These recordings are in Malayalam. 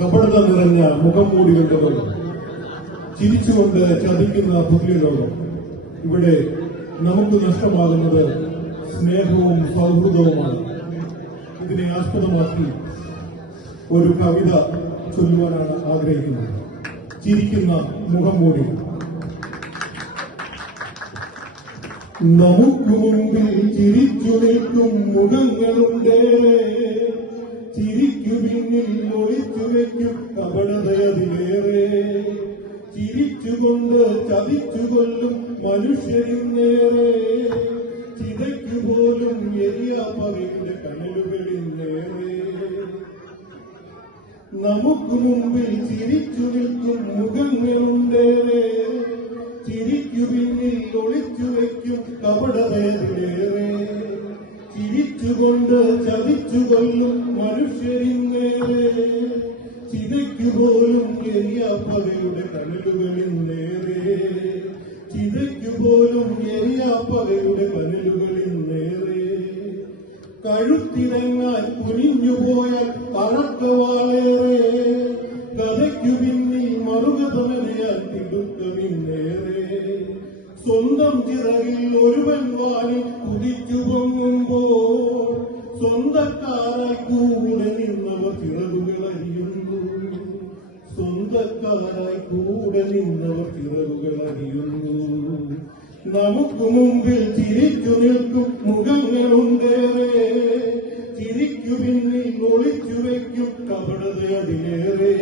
കപടത നിറഞ്ഞ മുഖം മൂടികൊണ്ടവർ, ചിരിച്ചുകൊണ്ട് ചതിക്കുന്ന പുതിയ ലോകം. ഇവിടെ നമുക്ക് നഷ്ടമാകുന്നത് സ്നേഹവും സൗഹൃദവുമാണ്. ഇതിനെ ആസ്പദമാക്കി ഒരു കവിത ചൊല്ലുവാനാണ് ആഗ്രഹിക്കുന്നത്. ചിരിക്കുന്ന മുഖം മൂടി. നമുക്ക് മുമ്പിൽ ചിരിച്ചു നിൽക്കും മുഖങ്ങളുണ്ടേറെ, ചിരിക്കു പിന്നിൽ ഒളിച്ചു വയ്ക്കും കപടതയതിലേറെ. ചിരിച്ചുകൊണ്ട് ചതിച്ചു കൊല്ലും മനുഷ്യരിന്നേറെ, ചിതയ്ക്കുപോലും എരിയാ പകയുടെ കനലുകളിന്നേറെ. നമുക്ക് മുമ്പിൽ ചിരിച്ചു നിൽക്കും മുഖങ്ങളുണ്ടേറെ, ചിരിക്കു പിന്നിൽ ഒളിച്ചു വയ്ക്കും കപടതയതിലേറെ. ചിരിച്ചുകൊണ്ട് ചതിച്ചു കൊല്ലും മനുഷ്യരിന്നേറെ, ചിതയ്ക്കുപോലും എരിയാ പകയുടെ കനലുകളിന്നേറെ. ചിതയ്ക്കുപോലും എരിയാ പകയുടെ കനലുകളിന്നേറെ. കഴുത്തിറങ്ങാൻ കുനിഞ്ഞുപോയാൽ അടക്കവാളേറെ, കഥയ്ക്കു പിന്നിൽ മറുകഥമനയാൽ തിടുക്കമിന്നേറെ. സ്വന്തം ചിറകിൽ ഒരുവൻ വാനിൽ കുതിച്ചു പൊങ്ങുമ്പോൾ, സ്വന്തക്കാരായി കൂടെ നിന്നവർ ചിറകുകളറിയുന്നു. സ്വന്തക്കാരായി കൂടെ നിന്നവർ ചിറകുകളറിയുന്നു. നമുക്ക് മുമ്പിൽ ചിരിച്ചു നിൽക്കും മുഖങ്ങളുണ്ടേറെ, ചിരിക്കു പിന്നിൽ ഒളിച്ചു വയ്ക്കും കപടതയതിലേറെ.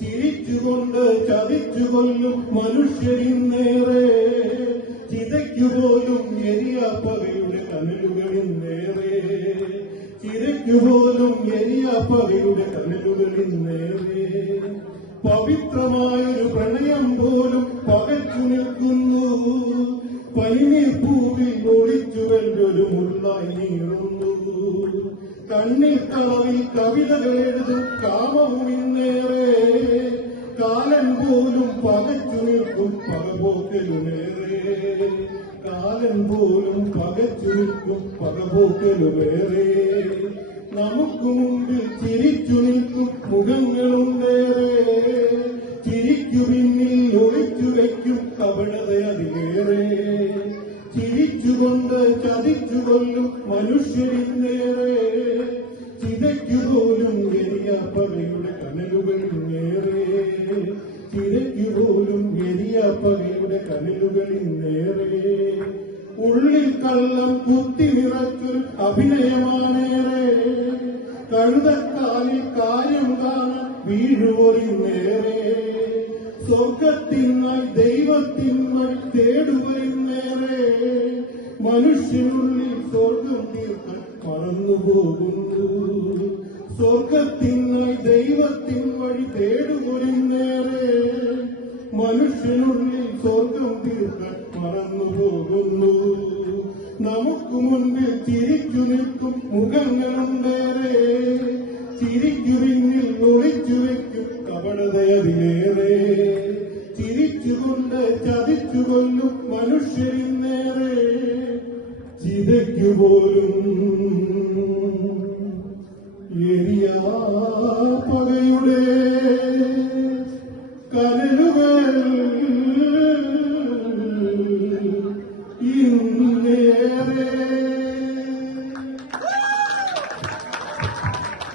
ചിരിച്ചുകൊണ്ട് ചതിച്ചു കൊല്ലും മനുഷ്യരിന്നേറെ, ചിതയ്ക്കുപോലും എരിയാ പകയുടെ കനലുകളിന്നേറെ. ചിതയ്ക്കുപോലും എരിയാ പകയുടെ കനലുകളിന്നേറെ. പവിത്രമായൊരു പ്രണയം പോലും പകച്ചു നിൽക്കുന്നു, പനിനീർ പൂവിൽ ഒളിച്ചു വെല്ലൊരു മുള്ളായി നീളുന്നു. കണ്ണിൽ കളവിൽ കവിതകൾ എഴുതും കാമവുമിന്നേറെ, കാലൻ പോലും പകച്ചു നിൽക്കും പകപോക്കലുമേറെ. കാലൻ പോലും പകച്ചു നിൽക്കും പകപോക്കലുമേറെ. നമുക്ക് മുമ്പിൽ ചിരിച്ചു നിൽക്കും മുഖങ്ങളുണ്ടേറെ, ചിരിക്കു പിന്നിൽ ഒളിച്ചു വയ്ക്കും കപടതയതിലേറെ. ചിരിച്ചുകൊണ്ട് ചതിച്ചു കൊല്ലും മനുഷ്യരിന്നേറെ, ചിതയ്ക്കുപോലും എരിയാ പകയുടെ കനലുകളിന്നേറെ. ചിതയ്ക്കുപോലും എരിയാ പകയുടെ കനലുകളിന്നേറെ. ഉള്ളിൽ കള്ളം കുത്തി നിറച്ചൊരു അഭിനയമാണേറെ, കഴുതക്കാലിൽ കാര്യം കാണാൻ വീഴുവരിന്നേറെ. സ്വർഗത്തിനായി ദൈവത്തിനായി തേടുവരിന്നേറെ, മനുഷ്യനുള്ളിൽ സ്വർഗം തീർക്കാൻ മറന്നുപോകുന്നു. സ്വർഗത്തിനായി ദൈവത്തിൻ വഴി തേടുവരിന്നേറെ, മനുഷ്യനുള്ളിൽ സ്വർഗം തീർക്കാൻ മറന്നുപോകുന്നു. നമുക്ക് മുൻപിൽ ചിരിച്ചു നിൽക്കും മുഖങ്ങളുണ്ടേറെ, ചിരിക്കു പിന്നിൽ ഒളിച്ചു വയ്ക്കും കപടതയതിലേറെ. ചിരിച്ചുകൊണ്ട് ചതിച്ചു കൊല്ലും മനുഷ്യരിന്നേറെ, ചിതയ്ക്കുപോലും എരിയാ പകയുടെ കനലുകൾ